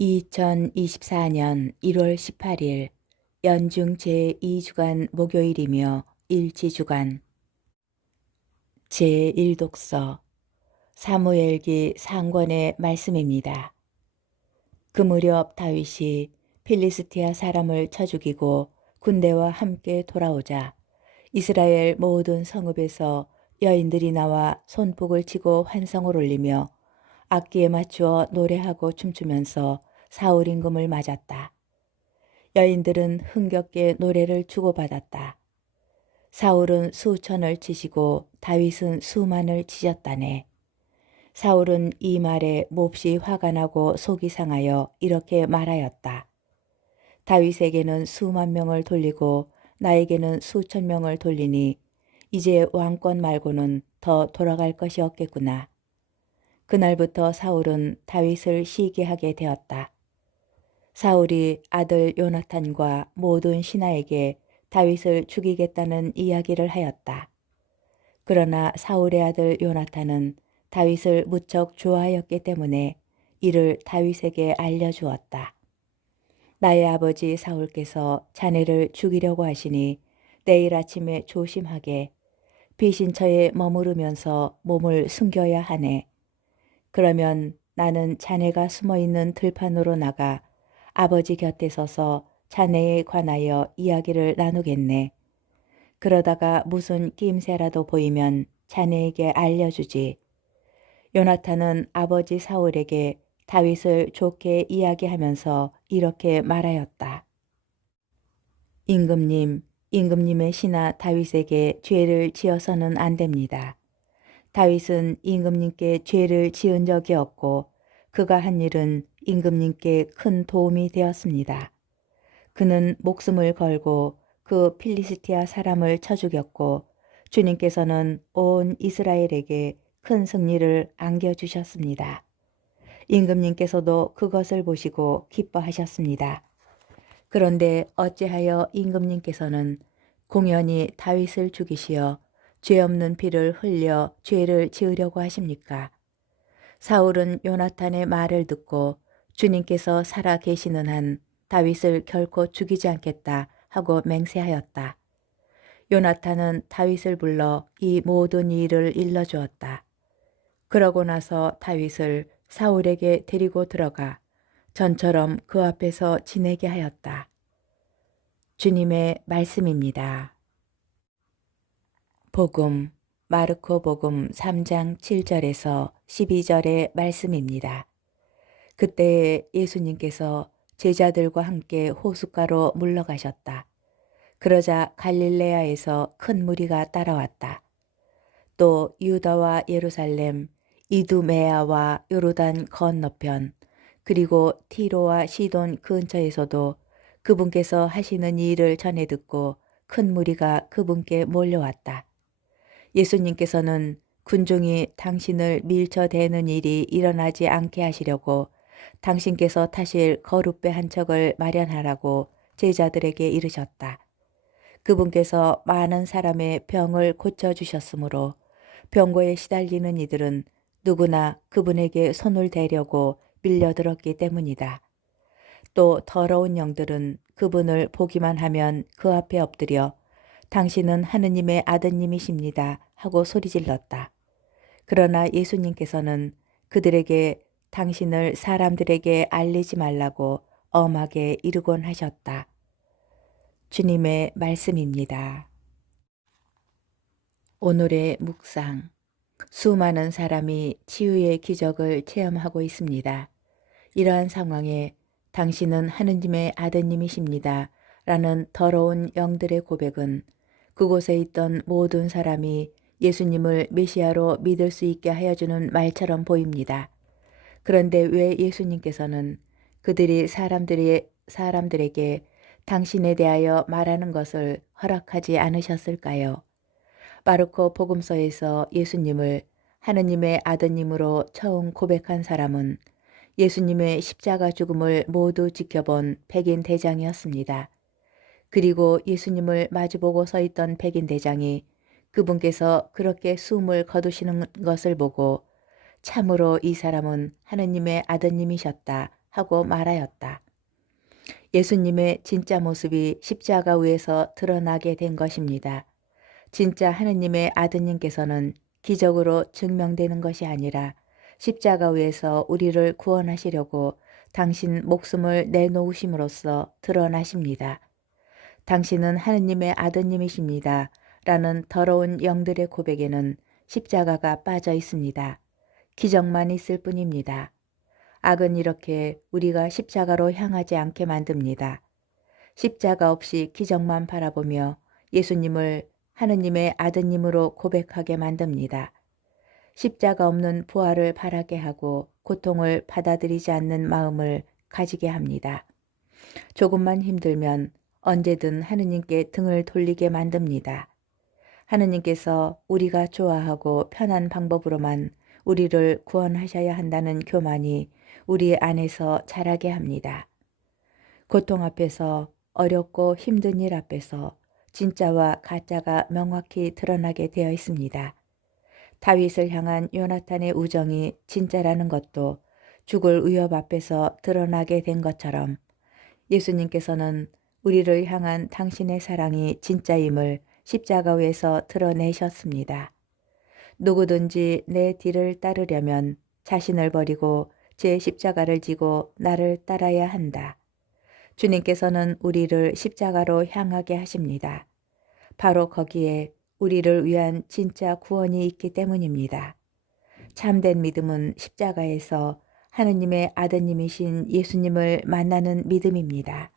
2024년 1월 18일 연중 제2주간 목요일이며 일지주간 제1독서 사무엘기 상권의 말씀입니다. 그 무렵 다윗이 필리스티아 사람을 쳐 죽이고 군대와 함께 돌아오자 이스라엘 모든 성읍에서 여인들이 나와 손뼉을 치고 환성을 올리며 악기에 맞추어 노래하고 춤추면서 사울 임금을 맞았다. 여인들은 흥겹게 노래를 주고받았다. 사울은 수천을 치시고 다윗은 수만을 치셨다네. 사울은 이 말에 몹시 화가 나고 속이 상하여 이렇게 말하였다. 다윗에게는 수만 명을 돌리고 나에게는 수천 명을 돌리니 이제 왕권 말고는 더 돌아갈 것이 없겠구나. 그날부터 사울은 다윗을 시기하게 되었다. 사울이 아들 요나탄과 모든 신하에게 다윗을 죽이겠다는 이야기를 하였다. 그러나 사울의 아들 요나탄은 다윗을 무척 좋아하였기 때문에 이를 다윗에게 알려주었다. 나의 아버지 사울께서 자네를 죽이려고 하시니 내일 아침에 조심하게 비신처에 머무르면서 몸을 숨겨야 하네. 그러면 나는 자네가 숨어있는 들판으로 나가 아버지 곁에 서서 자네에 관하여 이야기를 나누겠네. 그러다가 무슨 낌새라도 보이면 자네에게 알려주지. 요나탄은 아버지 사울에게 다윗을 좋게 이야기하면서 이렇게 말하였다. 임금님, 임금님의 신하 다윗에게 죄를 지어서는 안 됩니다. 다윗은 임금님께 죄를 지은 적이 없고 그가 한 일은 임금님께 큰 도움이 되었습니다. 그는 목숨을 걸고 그 필리스티아 사람을 쳐 죽였고 주님께서는 온 이스라엘에게 큰 승리를 안겨주셨습니다. 임금님께서도 그것을 보시고 기뻐하셨습니다. 그런데 어찌하여 임금님께서는 공연히 다윗을 죽이시어 죄 없는 피를 흘려 죄를 지으려고 하십니까? 사울은 요나탄의 말을 듣고 주님께서 살아 계시는 한 다윗을 결코 죽이지 않겠다 하고 맹세하였다. 요나탄은 다윗을 불러 이 모든 일을 일러주었다. 그러고 나서 다윗을 사울에게 데리고 들어가 전처럼 그 앞에서 지내게 하였다. 주님의 말씀입니다. 복음, 마르코 복음 3장 7절에서 12절의 말씀입니다. 그때 예수님께서 제자들과 함께 호숫가로 물러가셨다. 그러자 갈릴레아에서 큰 무리가 따라왔다. 또 유다와 예루살렘, 이두메아와 요르단 건너편, 그리고 티로와 시돈 근처에서도 그분께서 하시는 일을 전해 듣고 큰 무리가 그분께 몰려왔다. 예수님께서는 군중이 당신을 밀쳐대는 일이 일어나지 않게 하시려고 당신께서 타실 거룻배 한 척을 마련하라고 제자들에게 이르셨다. 그분께서 많은 사람의 병을 고쳐주셨으므로 병고에 시달리는 이들은 누구나 그분에게 손을 대려고 밀려들었기 때문이다. 또 더러운 영들은 그분을 보기만 하면 그 앞에 엎드려 당신은 하느님의 아드님이십니다 하고 소리질렀다. 그러나 예수님께서는 그들에게 당신을 사람들에게 알리지 말라고 엄하게 이르곤 하셨다. 주님의 말씀입니다. 오늘의 묵상. 수많은 사람이 치유의 기적을 체험하고 있습니다. 이러한 상황에 당신은 하느님의 아드님이십니다 라는 더러운 영들의 고백은 그곳에 있던 모든 사람이 예수님을 메시아로 믿을 수 있게 하여주는 말처럼 보입니다. 그런데 왜 예수님께서는 그들이 사람들에게 당신에 대하여 말하는 것을 허락하지 않으셨을까요? 마르코 복음서에서 예수님을 하느님의 아드님으로 처음 고백한 사람은 예수님의 십자가 죽음을 모두 지켜본 백인 대장이었습니다. 그리고 예수님을 마주보고 서 있던 백인 대장이 그분께서 그렇게 숨을 거두시는 것을 보고 참으로 이 사람은 하느님의 아드님이셨다 하고 말하였다. 예수님의 진짜 모습이 십자가 위에서 드러나게 된 것입니다. 진짜 하느님의 아드님께서는 기적으로 증명되는 것이 아니라 십자가 위에서 우리를 구원하시려고 당신 목숨을 내놓으심으로써 드러나십니다. 당신은 하느님의 아드님이십니다. 라는 더러운 영들의 고백에는 십자가가 빠져 있습니다. 기적만 있을 뿐입니다. 악은 이렇게 우리가 십자가로 향하지 않게 만듭니다. 십자가 없이 기적만 바라보며 예수님을 하느님의 아드님으로 고백하게 만듭니다. 십자가 없는 부활을 바라게 하고 고통을 받아들이지 않는 마음을 가지게 합니다. 조금만 힘들면 언제든 하느님께 등을 돌리게 만듭니다. 하느님께서 우리가 좋아하고 편한 방법으로만 우리를 구원하셔야 한다는 교만이 우리 안에서 자라게 합니다. 고통 앞에서, 어렵고 힘든 일 앞에서 진짜와 가짜가 명확히 드러나게 되어 있습니다. 다윗을 향한 요나탄의 우정이 진짜라는 것도 죽을 위협 앞에서 드러나게 된 것처럼 예수님께서는 우리를 향한 당신의 사랑이 진짜임을 십자가 위에서 드러내셨습니다. 누구든지 내 뒤를 따르려면 자신을 버리고 제 십자가를 지고 나를 따라야 한다. 주님께서는 우리를 십자가로 향하게 하십니다. 바로 거기에 우리를 위한 진짜 구원이 있기 때문입니다. 참된 믿음은 십자가에서 하느님의 아드님이신 예수님을 만나는 믿음입니다.